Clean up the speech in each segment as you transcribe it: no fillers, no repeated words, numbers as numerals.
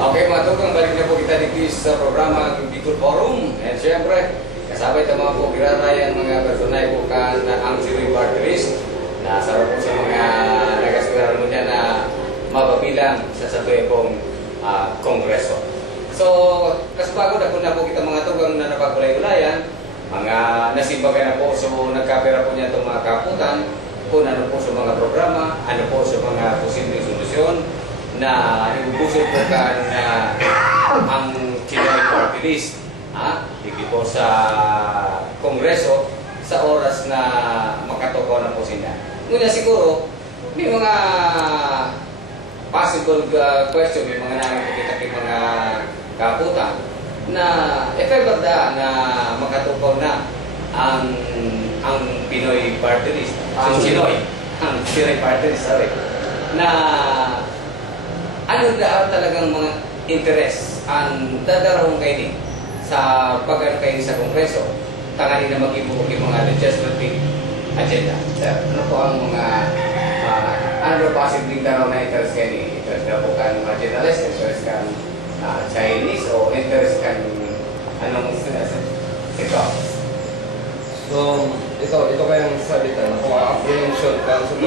Okay, matutong balik na po kita dito sa programa Bicol Forum. And syempre, kasabay tama po kirarayan mga personay po ka na ang Chinoy Party List na sarap po sa mga nagasugaran mo niya na mapabilang sa sabi pong kongreso. So, kasbago na po kita mga tugang na napagulay-ulayan, mga nasimbagan na po, so nagkapera po niya itong mga kaputan, kung ano po sa mga programa, ano po sa mga posibleng solusyon na ibubusog po ka na ang Chinoy Party List hindi po sa kongreso sa oras na makatukaw na po sila. Ngunit siguro, may mga possible question, may mga nakikita mga kaputan na if ever na makatukaw na ang Pinoy Party List, ang Chinoy Party List, sorry, na ano dapat talagang mga interest ang dadarahong kayo sa pag-ano kayo sa Kongreso, tangali na mag-ibukog yung mga legislative agenda. Ano po ang mga ano possibly daraw na interest kayo ni? Interest na po ka ng marginalist, interest ka Chinese, o interest ka anong ito? So, ito kayong sabitan, kung apprehension ka sa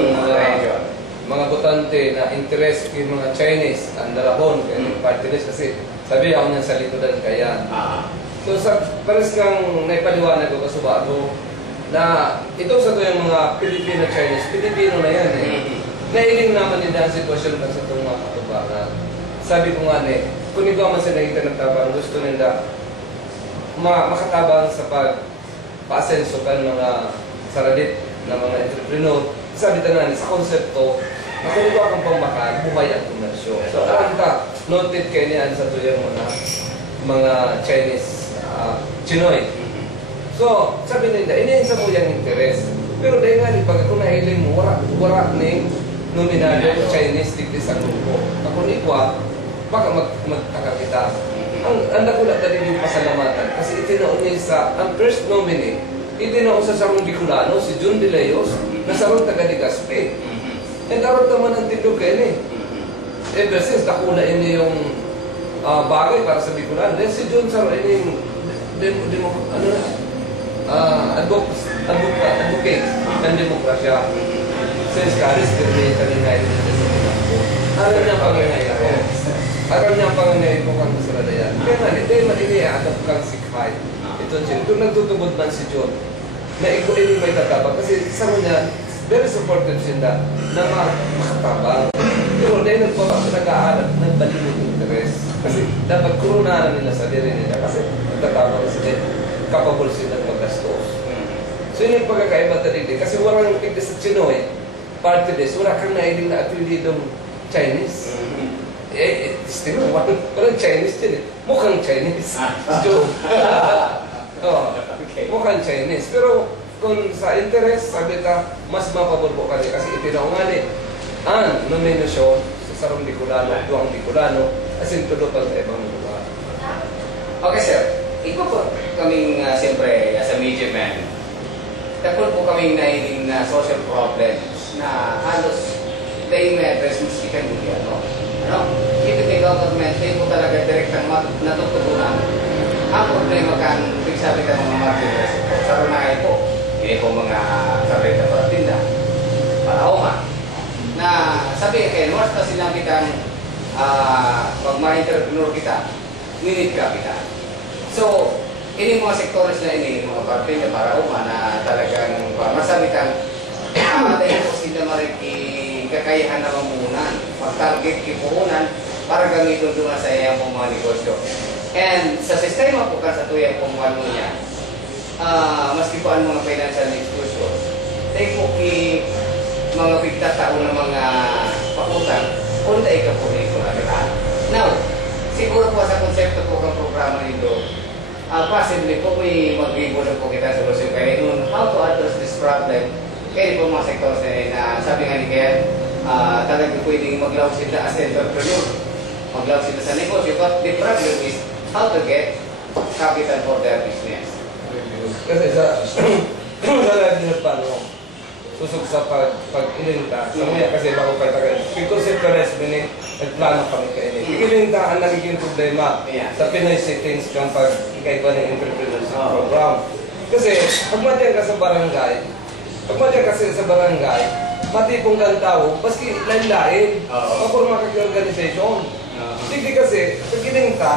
mga botante na interest yung mga Chinese, ang darahon, kaya party list, kasi sabi ako niya sa likodan kaya. So, pares kang naipaliwanag ko kasubago na ito sa ito yung mga Filipino-Chinese, Filipino na yan Nailing naman nila ang sitwasyon ka sa itong mga katubaran. Sabi ko nga kung ikaw man sila nakita ng tabang, gusto nila makatabang sa pag-asenso ka ng mga saradit ng mga entrepreneur. Sabi tanan sa konsepto na kung ikaw kang pambakal, buhay ang komersyo. So, kita, noted kayo niyan sa tuyang mga Chinese, Chinoy. So, sabi nila, iniinsa mo yung interes. Pero dahil nga, pag ako nahiling mo, wala ni nominado Chinese dito sa grupo. Ako ni Kwa, baka magtaka kita. Ang nakulat na din yung pasalamatan. Kasi itinaon niya ang first nominee, itinaon sa Sarong Bicolano, si Jun De Leos, na Sarong taga Legazpi. And dapat naman ang tindog kayo Ever since, nakula ini yung bagay para sa Bicolano. Then si Jun Sarong ini yung advocate ng demokrasya. Since Karis, kasi kanina ito sa Pinako. Alam niya pangangayari. Alam niya pangangayari ko kang masaladayan. Kaya nga, hindi maniniadap kang sikhay. Ito siya. Kung nagtutubod man si John, na ikuin may tatabang. Kasi sa niya, very supportive siya na makatabang. Pero dahil nag-aaral, nagbalik yung interest. Kasi dapat kurunaran nila sa diri nila. Kasi nagtatabang sila, capable sila mag-gastos. So yun yung pagkakaiba talaga. Kasi walang tigda sa Chinoy, party list, wala kang nailing na apelidong Chinese. Estimo, walang Chinese din Mukhang Chinese. Mukhang Chinese. Pero kung sa interest, sabi ka, mas mapabulbo ka rin. Kasi itinaungali ang nominasyon sa Sarong Bicolano, Duang Bicolano, as in tulo pa sa ibang lugar. Okay, sir. Ikaw po kaming, siyempre, as a media man, tapos po kaming nailing na social problems na halos tayo may address mo sa ikan media, Ito may government, tayo po talaga direktang natutugunan. Ang problema kang sabi ka mga marginals, sa runakay po, hindi po mga sabi ka para tinda, para uma. Na sabi kayo, once na sinabi kang pag ma-entrepreneur kita, minute capital. So, ini mga sektores na ini, mga partida para uma na talagang masabi kang dahil po sila kakayahan na mamunan, mag-target kipuunan para gamitin doon sa iyang pong mga negosyo. And sa sistema po ka sa tuyang pong niya, maski po ang mga financial institutions, dahil po mga pigtatao ng mga pakutang, kung dahil ka po nito agad. Now, siguro po sa konsepto po ng programa nito, possibly po may mag-ibulong po kita sa solusyon kaya nun, how to address this problem. Kaya po mga sektor na sabi nga ni Ken, talagang pwedeng maglaw sila as entrepreneur. Maglaw sila sa negosyo. But the problem is how to get capital for their business. Kasi sa live nila paano, susok sa pag-ilinta. Sa mga kasi bago kayo tagal. Conceptualize mo ni, nagplano kami kayo ni. Ilinta ang nagiging problema sa Pinoy settings kung pag-ikaiba ng entrepreneurship program. Kasi, pag ka sa barangay, matipong kang tao, baski lain-lain, mapurma ka yung organisasyon. Hindi kasi, pag ilinta,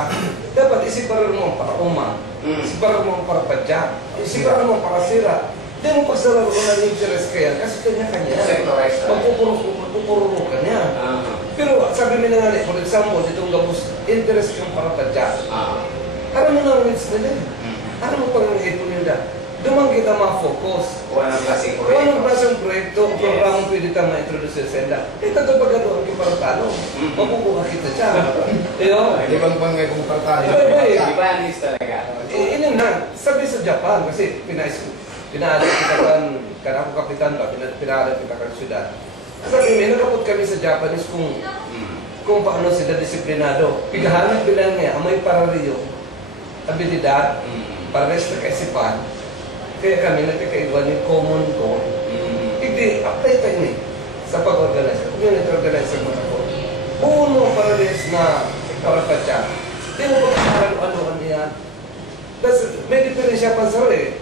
dapat isiparar mo para umang, isiparar mo para padya, isiparar mo para sira. Hindi mo pagsararo ko ng interest kaya kasi kanya-kanya. Magpupuro ka niya. Pero sabi mo na nga, for example, itong gabos, interest kang para padya. Alam mo na ang needs nila. Alam mo pang ipon nila. Dumang kita ma-focus. Walang klaseng proyekto, programa pwede tayo ma-introduce sa senda. Ito ito pag gano'n ang kipartano. Mapupuha kita siya. Hindi bang may kumpara tayo? Ibanis talaga. Inin na, sabi sa Japan, kasi pinaalat kita kan ako kapitan ba, pinaalat kita kan syudad. Sabi may nakapot kami sa Japanese kung paano sila disiplinado. Pigahanap bilang niya, may parariyo, abilidad, pares na kaisipan. Kaya kami nagkakaiwan yung common ko. Hindi, apply tayo ni sa pag-organize. Community organizer mo ako. Uno pares na para-patya. Hindi mo pagkakaroon ano niya. Tapos may diferensya pa sa rin.